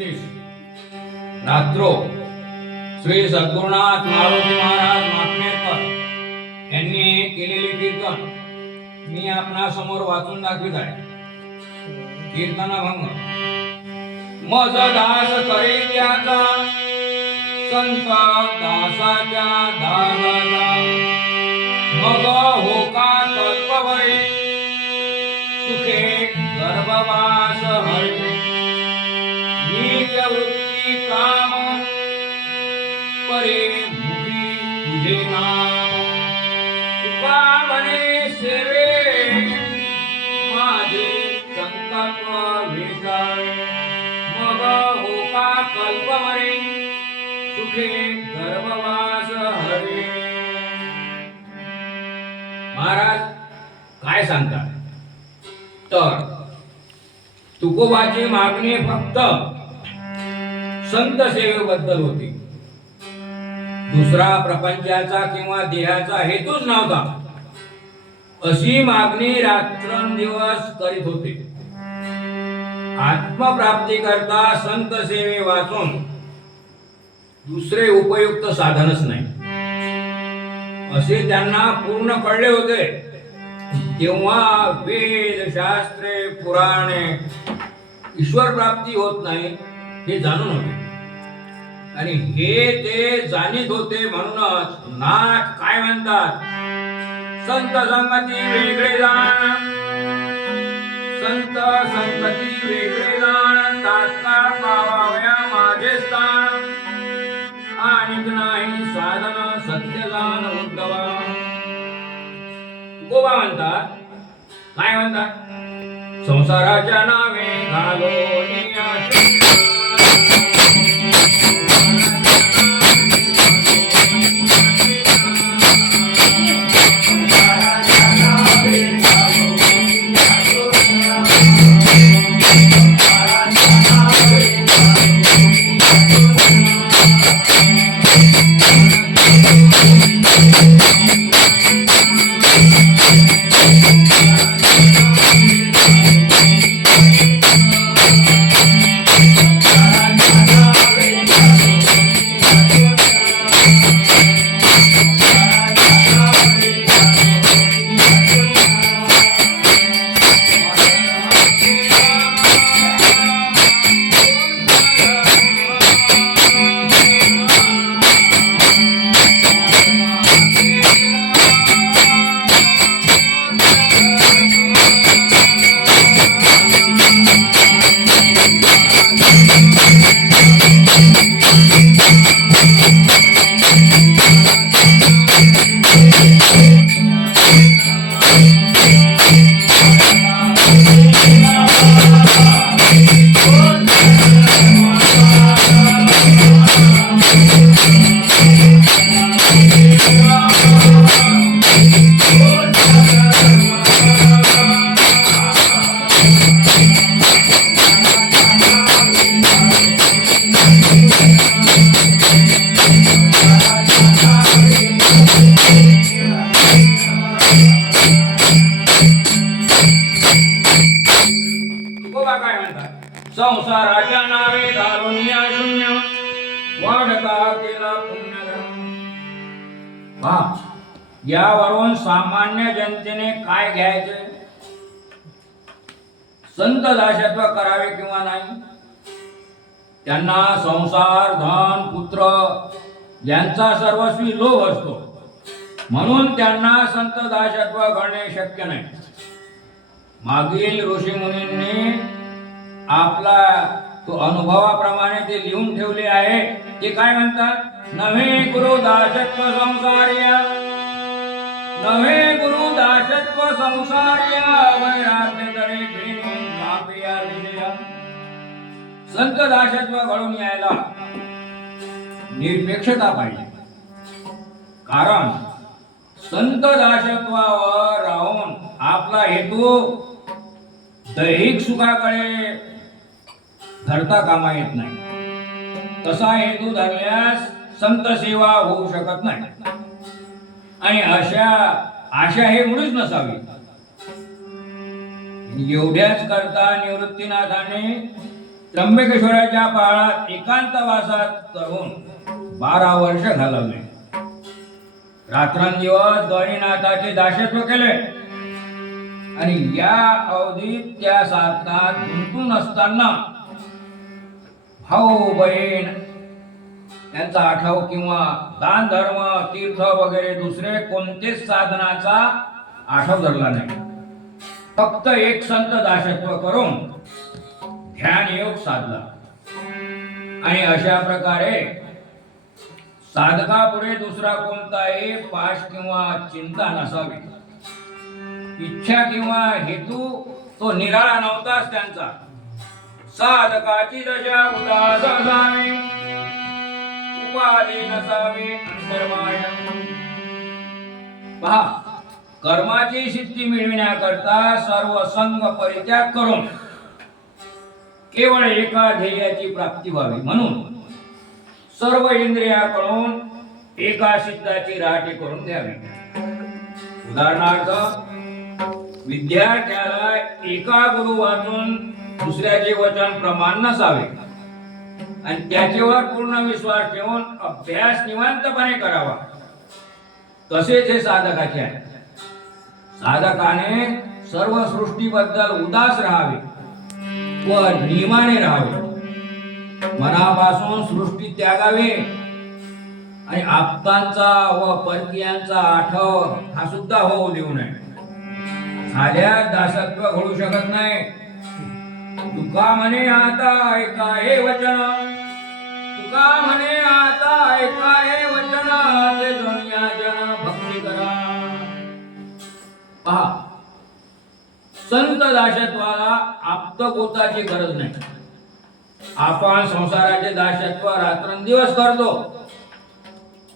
रात्रो. श्री सद्गुरुनाथ मारुती महाराज माकणेकर यांनी केलेले कीर्तन. मी आपणा समोर वाचून दाखवित आहे. कीर्तनभंग मज दास करे त्याचा. संत दासाच्या दासाचा मग सेवे माझे मग होता कल्पवरे? सुखे गर्भवास हरे महाराज काय सांगतात तर तुकोबाची मागणी फक्त संत सेवेबद्दल होती. दुसरा प्रपंचाचा किंवा देहाचा हेतूच नव्हता. अशी मागणी रात्रंदिवस करीत होते. आत्मप्राप्ती करता संत सेवे वाचून दुसरे उपयुक्त साधनच नाही. असे त्यांना पूर्ण कळले होते. तेव्हा वेद शास्त्रे पुराणे ईश्वर प्राप्ती होत नाही हे जाणून होते. आणि हे ते जाणीत होते म्हणूनच नाथ काय म्हणतात? संत संगती वेगळे जाण. संत संगती वेगळे जाण तात्काळ पावाव्या माझे स्थान. आणि नाही साधन सत्य जाण उद्धवा. गोबा म्हणतात. काय म्हणतात? संसाराच्या नावे घालो संसाराच्या नावे धारून शून्य. वाढता केला पुण्यधर्म. पहा, यावरून सामान्य जनतेने काय घ्यायचे? संत दाशत्व करावे किंवा नाही? त्यांना संसार धन पुत्र यांचा सर्वस्वी लोभ असतो. म्हणून त्यांना संत दाशत्व करणे शक्य नाही. मागील ऋषी मुनींनी आपला तो अनुभवाप्रमाणे ते लिहून ठेवले आहे. ते काय म्हणतात? नव्हे गुरु दाशत्व संसार्य. नव्हे गुरु दाशत्व संसार्य वैराग्य तरी प्रेमी कापिया विजया. संत दाशत्व घडून यायला निरपेक्षता पाहिजे. कारण संत दाशत्वावर राहून आपला हेतू दैहिक सुखाकडे धरता कामा येत नाही. तसा हेतू धरल्यास संत सेवा होऊ शकत नाही. आणि अशा आशा हे मुळीच नसावी. एवढ्याच करता निवृत्तीनाथाने त्र्यंबकेश्वराच्या पाळात एकांतवासात करून बारा वर्ष घालवले. रात्रंदिवस गणिनाथाचे दाशत्व केले. आणि या अवधीत त्या साधनात गुंतून असताना भाऊ बहीण त्यांचा आठव किंवा दान धर्म तीर्थ वगैरे दुसरे कोणतेच साधनाचा आठव धरला नाही. फक्त एक संत दासत्व करून ध्यान योग साधला. आणि अशा प्रकारे साधकापुढे दुसरा कोणताही पाश किंवा चिंता नसावी. इच्छा किंवा हेतू तो निराळा नव्हताच त्यांचा. साधकाची दशा उदास असावी उपाधी नसावी अंतर्मायन पहा कर्माची सिद्धी मिळविण्याकरता सर्व संघ परित्याग करून केवळ एका ध्येयाची प्राप्ती व्हावी म्हणून सर्व इंद्रियाकडून एका सिद्धाची राहटी करून द्यावी. उदाहरणार्थ विद्यार्थ्याला एका गुरु वाचून दुसऱ्याचे वचन प्रमाण नसावे. आणि त्याच्यावर पूर्ण विश्वास ठेवून अभ्यास निवांतपणे करावा. तसेच हे साधकाचे आहे. साधकाने सर्व सृष्टीबद्दल उदास राहावे. व नियमाने राहावे. मनापासून सृष्टी त्यागावे. आणि आप्तांचा व परकीयांचा आठव हा सुद्धा होऊ देऊ नये. झाल्यास दासत्व घडू शकत नाही. तुका म्हणे आता ऐका हे वचन. तुका म्हणे आता ऐका हे वचन. ते दुनिया जन भक्ती करा. पहा संत दाशत्वाला आप्त गोताची गरज नाही. आपण संसाराचे दाशत्व रात्रंदिवस करतो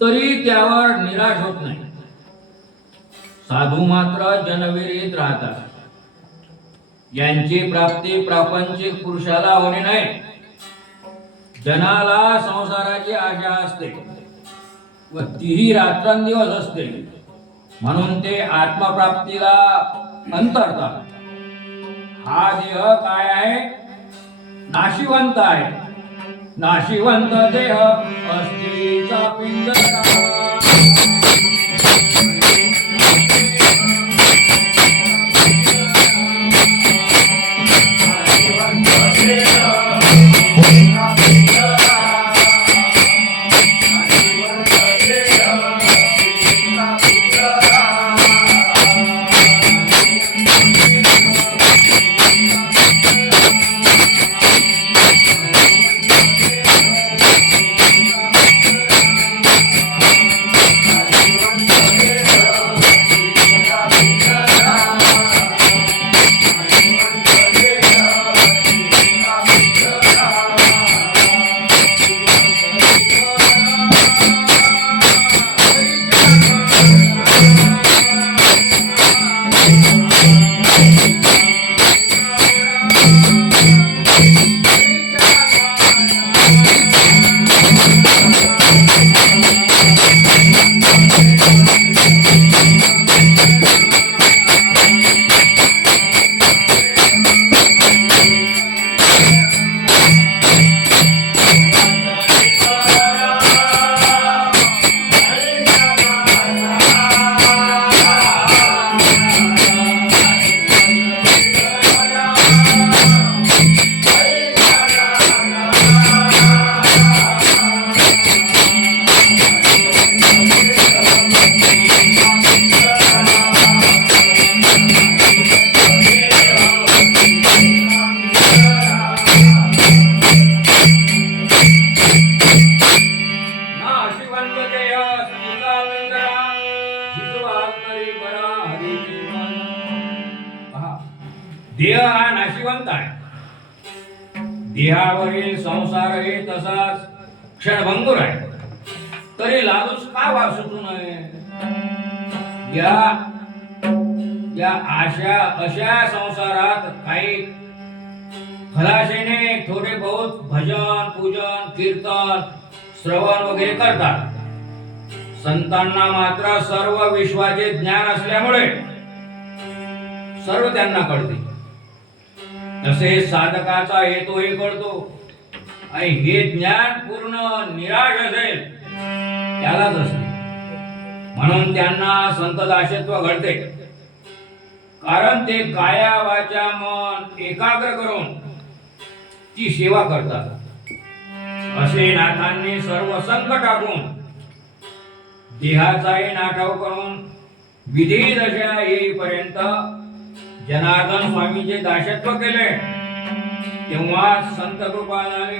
तरी त्यावर निराश होत नाही. साधू मात्र जनविरीत राहतात. यांची प्राप्ती प्रापंचिक पुरुषाला होणे नाही. जनाला संसाराची आशा असते. व तीही रात्रंदिवस असते. म्हणून ते आत्मप्राप्तीला अंतरतात. हा देह काय आहे? नाशिवंत आहे. नाशिवंत देह अस्थिचा पिंजरा देहावरील संसारही तसाच क्षणभंगूर आहे. तरी लालूच का वास सुटू नये? या या आशा अशा संसारात काही खलाशेने थोडे बहुत भजन पूजन कीर्तन श्रवण वगैरे करतात. संतांना मात्र सर्व विश्वाचे ज्ञान असल्यामुळे सर्व त्यांना कळते. तसे साधकाचा हेतूही कळतो. आणि हे ज्ञान पूर्ण निराश असेल त्यालाच असते. म्हणून त्यांना संत दाशत्व घडते. कारण ते काया वाचा मन एकाग्र करून ती सेवा करतात. असे नाथांनी सर्व संघ टाकून देहाचाही नाठाव करून विधी दशा येईपर्यंत जनार्दन स्वामीचे दासत्व केले. तेव्हा संत कृपा झाली